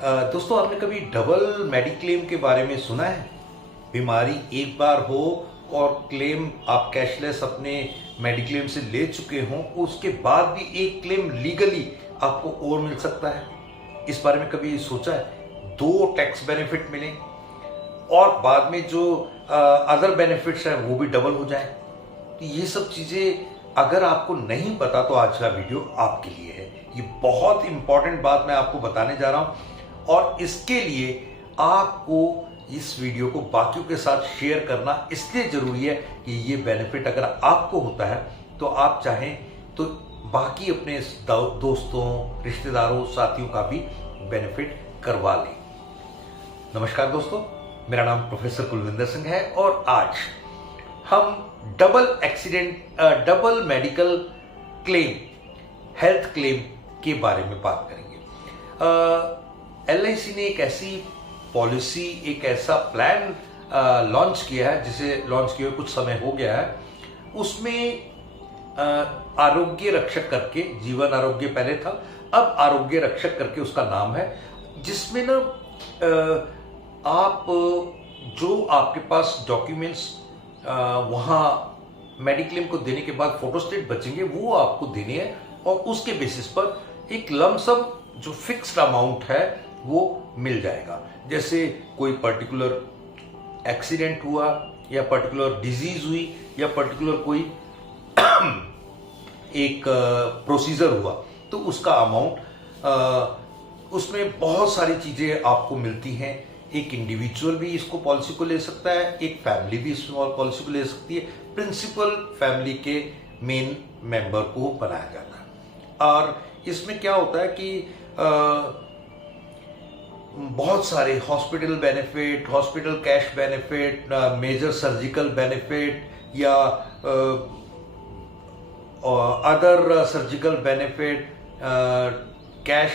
दोस्तों, आपने कभी डबल मेडिक्लेम के बारे में सुना है? बीमारी एक बार हो और क्लेम आप कैशलेस अपने मेडिक्लेम से ले चुके हों, उसके बाद भी एक क्लेम लीगली आपको और मिल सकता है। इस बारे में कभी सोचा है? 2 टैक्स बेनिफिट मिलें और बाद में जो अदर बेनिफिट्स हैं वो भी डबल हो जाए। तो ये सब चीजें अगर आपको नहीं पता तो आज का वीडियो आपके लिए है। ये बहुत इंपॉर्टेंट बात मैं आपको बताने जा रहा हूं और इसके लिए आपको इस वीडियो को बाकियों के साथ शेयर करना इसलिए जरूरी है कि ये बेनिफिट अगर आपको होता है तो आप चाहें तो बाकी अपने दोस्तों, रिश्तेदारों, साथियों का भी बेनिफिट करवा लें। नमस्कार दोस्तों, मेरा नाम प्रोफेसर कुलविंदर सिंह है और आज हम double medical claim, health claim के बारे में बात करेंगे। LIC ने एक ऐसी पॉलिसी, एक ऐसा प्लान लॉन्च किया है, जिसे लॉन्च किए हुए कुछ समय हो गया है। उसमें आरोग्य रक्षक करके, जीवन आरोग्य पहले था, अब आरोग्य रक्षक करके उसका नाम है, जिसमें ना आप जो आपके पास डॉक्यूमेंट्स वहां मेडिक्लेम को देने के बाद फोटोस्टेट बचेंगे वो आपको देने हैं और उसके बेसिस पर एक लमसम जो फिक्स्ड अमाउंट है वो मिल जाएगा। जैसे कोई पर्टिकुलर एक्सीडेंट हुआ या पर्टिकुलर डिजीज हुई या पर्टिकुलर कोई एक प्रोसीजर हुआ तो उसका अमाउंट, उसमें बहुत सारी चीजें आपको मिलती हैं। एक इंडिविजुअल भी इसको पॉलिसी को ले सकता है, एक फैमिली भी इस पॉलिसी को ले सकती है। प्रिंसिपल फैमिली के मेन मेंबर को बनाया जाता है और इसमें क्या होता है कि बहुत सारे hospital benefit, hospital cash benefit, major surgical benefit या अदर सर्जिकल बेनिफिट, कैश,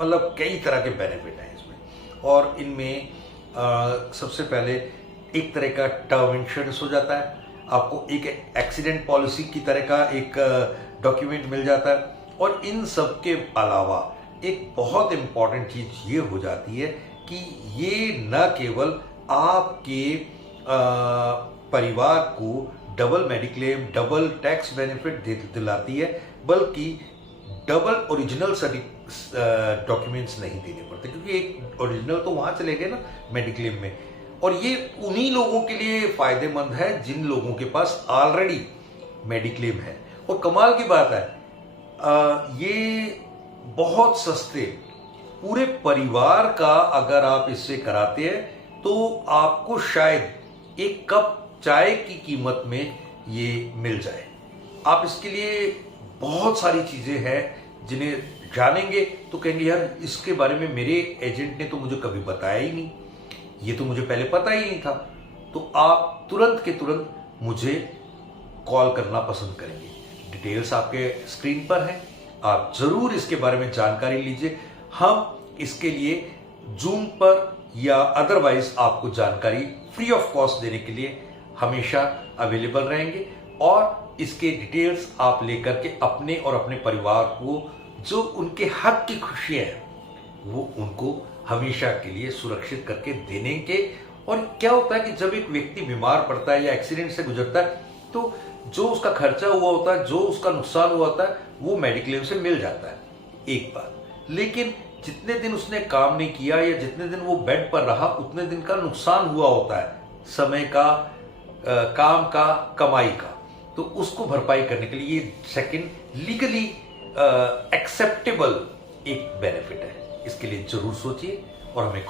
मतलब कई तरह के बेनिफिट हैं इसमें। और इनमें सबसे पहले एक तरह का टर्म इंश्योरेंस हो जाता है, आपको एक एक्सीडेंट पॉलिसी की तरह का एक डॉक्यूमेंट मिल जाता है। और इन सब के अलावा एक बहुत इंपॉर्टेंट चीज ये हो जाती है कि ये न केवल आपके परिवार को double mediclaim, double tax benefit दिलाती है, बल्कि डबल ओरिजिनल डॉक्यूमेंट्स नहीं देने पड़ते, क्योंकि एक ओरिजिनल तो वहां चले गए ना मेडिक्लेम में। और ये उन्हीं लोगों के लिए फायदेमंद है जिन लोगों के पास ऑलरेडी मेडिक्लेम है। और कमाल की बात है, ये बहुत सस्ते, पूरे परिवार का अगर आप इससे कराते हैं तो आपको शायद एक कप चाय की कीमत में ये मिल जाए। आप इसके लिए बहुत सारी चीजें हैं जिन्हें जानेंगे तो कहेंगे यार इसके बारे में मेरे एजेंट ने तो मुझे कभी बताया ही नहीं, ये तो मुझे पहले पता ही नहीं था। तो आप तुरंत के तुरंत मुझे कॉल करना पसंद करेंगे। डिटेल्स आपके स्क्रीन पर हैं, आप जरूर इसके बारे में जानकारी लीजिए। हम इसके लिए जूम पर या अदरवाइज आपको जानकारी फ्री ऑफ कॉस्ट देने के लिए हमेशा अवेलेबल रहेंगे और इसके डिटेल्स आप लेकर के अपने और अपने परिवार को जो उनके हक की खुशियां हैं वो उनको हमेशा के लिए सुरक्षित करके देने के। और क्या होता है कि जब एक व्यक्ति बीमार पड़ता है या एक्सीडेंट से गुजरता है तो जो उसका खर्चा हुआ होता है, जो उसका नुकसान हुआ होता है, वो मेडिक्लेम से मिल जाता है एक बार। लेकिन जितने दिन उसने काम नहीं किया या जितने दिन वो बेड पर रहा उतने दिन का नुकसान हुआ होता है, समय का, काम का, कमाई का। तो उसको भरपाई करने के लिए ये सेकंड लीगली एक्सेप्टेबल एक बेनिफिट है। इसके लिए जरूर सोचिए और हमें